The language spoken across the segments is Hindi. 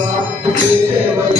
Deus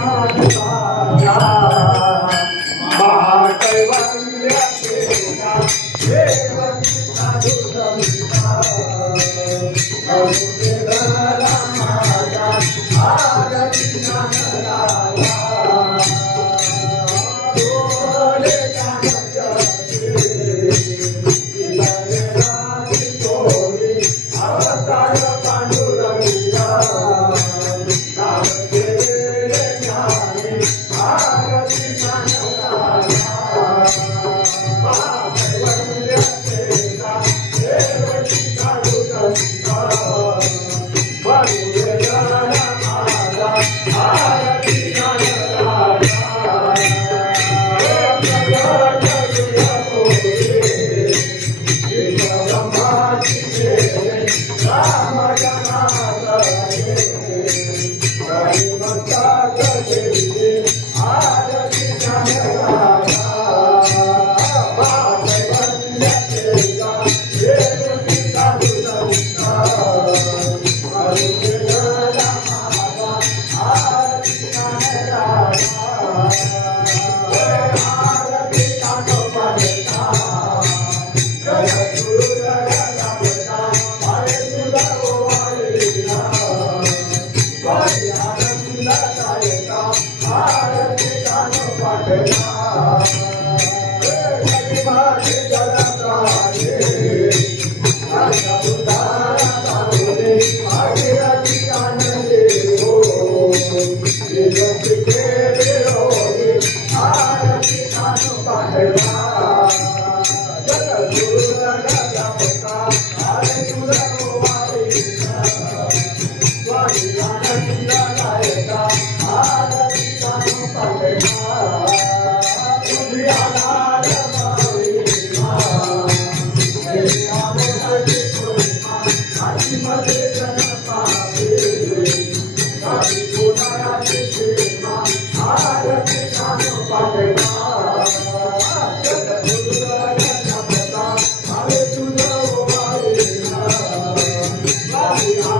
Panduranga Hallelujah.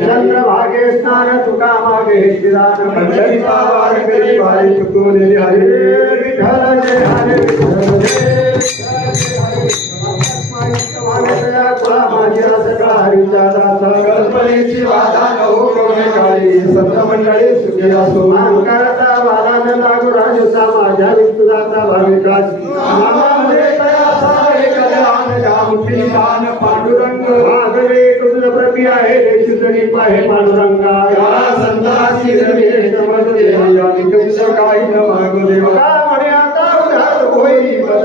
चंद्रभागे स्नान तुका मागे शिरान पंढरीचा वार करी भाई चुकून हरे विठ्ठल जय हरे विठ्ठल जय कल्पनेची बाधा नको करुणे काळी संत मंडळी सुखी असो करता बाधा न लागू राजुसा माझ्या विठुराचा भाविकाची नामामध्ये तयासा एक कल्याण जामुती दान पांडुरंग भागवे तुझ प्रती आहे देशी तरी पाहे पांडुरंगा या संताची रवी समज देवा निकष काही न मागू देवा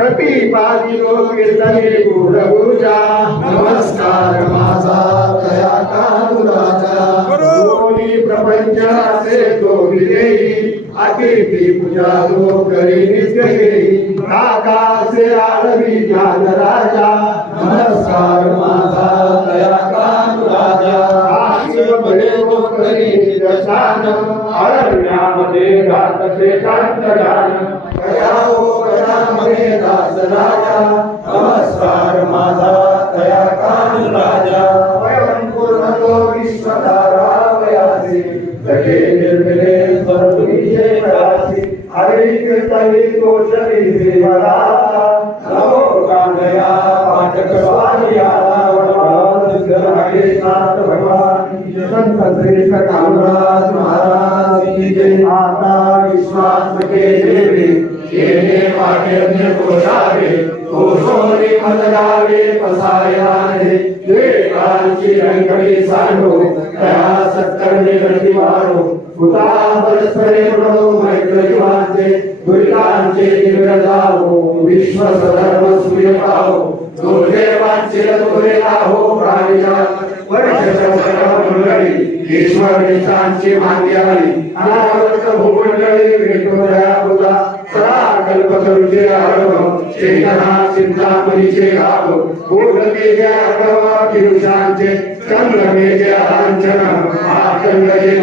कल्याण सेवा प्रतिपादी लोक कीर्तने गुण नमस्कार माझा दया कानु राजा कोणी प्रपंचाचे तो विजयी अतिथी पूजा तो करी नित्य घेई आकाशे आळवी ज्ञान राजा नमस्कार माझा दया कानु राजा आशिव बळे तो करी निदर्शन अरण्यामध्ये घातसे शांत ज्ञान कया कयामध्ये दास राजा नमस्कार माझा दया कानु राजा। स्वयं पूर्ण तो विश्वधारा वयासी लगे निर्मिले सर्वविजय रासी हरे कीर्तने तो शरी महाराज की जय माता विश्वास के देवी ये पाठ्यज्ञ कोशावे कोशोरी मतदावे पसायाने विवेकांची रंगडी सांडो त्या सत्कर्मी गती वाढो हुता परस्परे प्रणो मैत्री वांचे दुरितांचे निर्गळ विश्व सधर्म सूर्य पाहो दुर्देवांचे तुरे लाहो प्राणिजा वर्षचक्र ईश्वर निशांची मांदी आली अनावर्त भूमंडळी भेटोया बुधा सदा कल्प करुचे आरव चेतना चिंतामणीचे गाव भूगतीचे आरव किरुषांचे चंद्रमेचे आंचन आकंडचे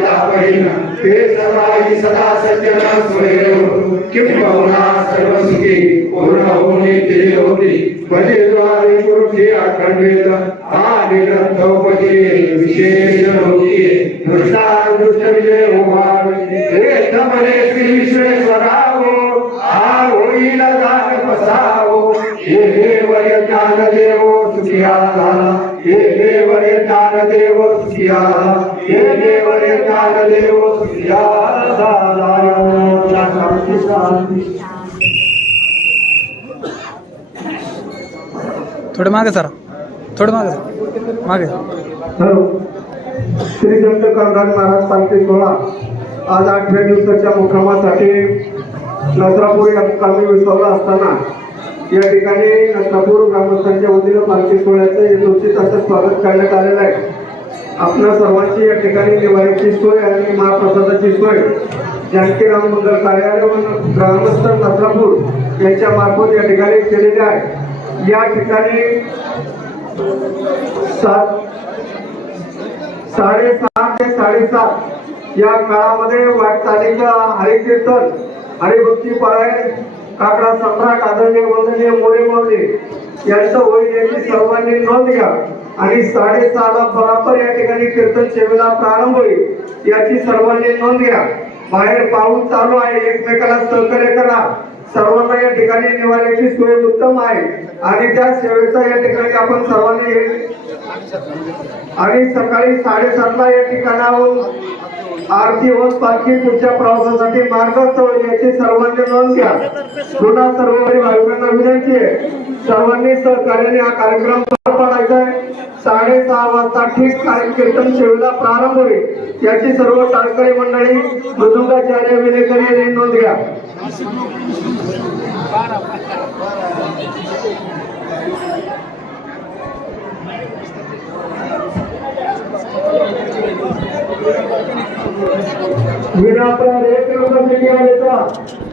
ते सर्वाई सदा सज्जन स्वयं किंबहुना सर्व सुखी पूर्ण होणे ते होती भजेद्वारी पुरुषे अखंडित आणि ग्रंथोपती विशेष होती दृष्टादृष्ट विजय होवावे एक ज्ञान देव सुखिया हे देवर ज्ञान देव सुखिया हे देवर ज्ञान देव सुखिया थोडं मागे सर थोडं मागे सर मागे. हॅलो. श्री संत कामराज महाराज पालखी सोहळा आज आठव्या दिवसाच्या मुक्कामासाठी नसरापूर या मुक्कामी विसवला असताना या ठिकाणी नसरापूर ग्रामस्थांच्या वतीनं पालखी सोहळ्याचं यथोचित असं स्वागत करण्यात आलेलं आहे. आपल्या सर्वांची या ठिकाणी दिवाळीची सोय आणि महाप्रसादाची सोय. जानकीराम मंगल कार्यालय ग्रामस्थ नसरापूर यांच्या मार्फत या ठिकाणी केलेली आहे. या ठिकाणी सात साडेसहा ते साडेसात या काळामध्ये वाटचालीचा हरिकीर्तन हरिभक्ती परायण काकडा सम्राट आदरणीय वंदनीय मोरे मावले यांचं होईल याची सर्वांनी नोंद घ्या. आणि साडेसहाला बराबर या ठिकाणी कीर्तन सेवेला प्रारंभ होईल याची सर्वांनी नोंद घ्या. बाहेर पाऊस चालू आहे एकमेकाला सहकार्य करा. सर्वांना या ठिकाणी निवाऱ्याची सोय उत्तम आहे. आणि त्या सेवेचा या ठिकाणी आपण सर्वांनी आणि सकाळी साडेसातला या ठिकाणाहून आरती होत पालखी पुढच्या प्रवासासाठी मार्गस्थळ याची सर्वांनी नोंद घ्या. पुन्हा सर्व भाविकांना विनंती आहे. सर्वांनी सहकार्याने हा कार्यक्रम पार पाडायचा आहे. साडेसहा वाजता ठीक कार्य कीर्तन सेवेला प्रारंभ होईल. याची सर्व टाळकरी मंडळी मृदुंगाचार्य विलेकरी यांनी नोंद घ्या. We're not going to get the money.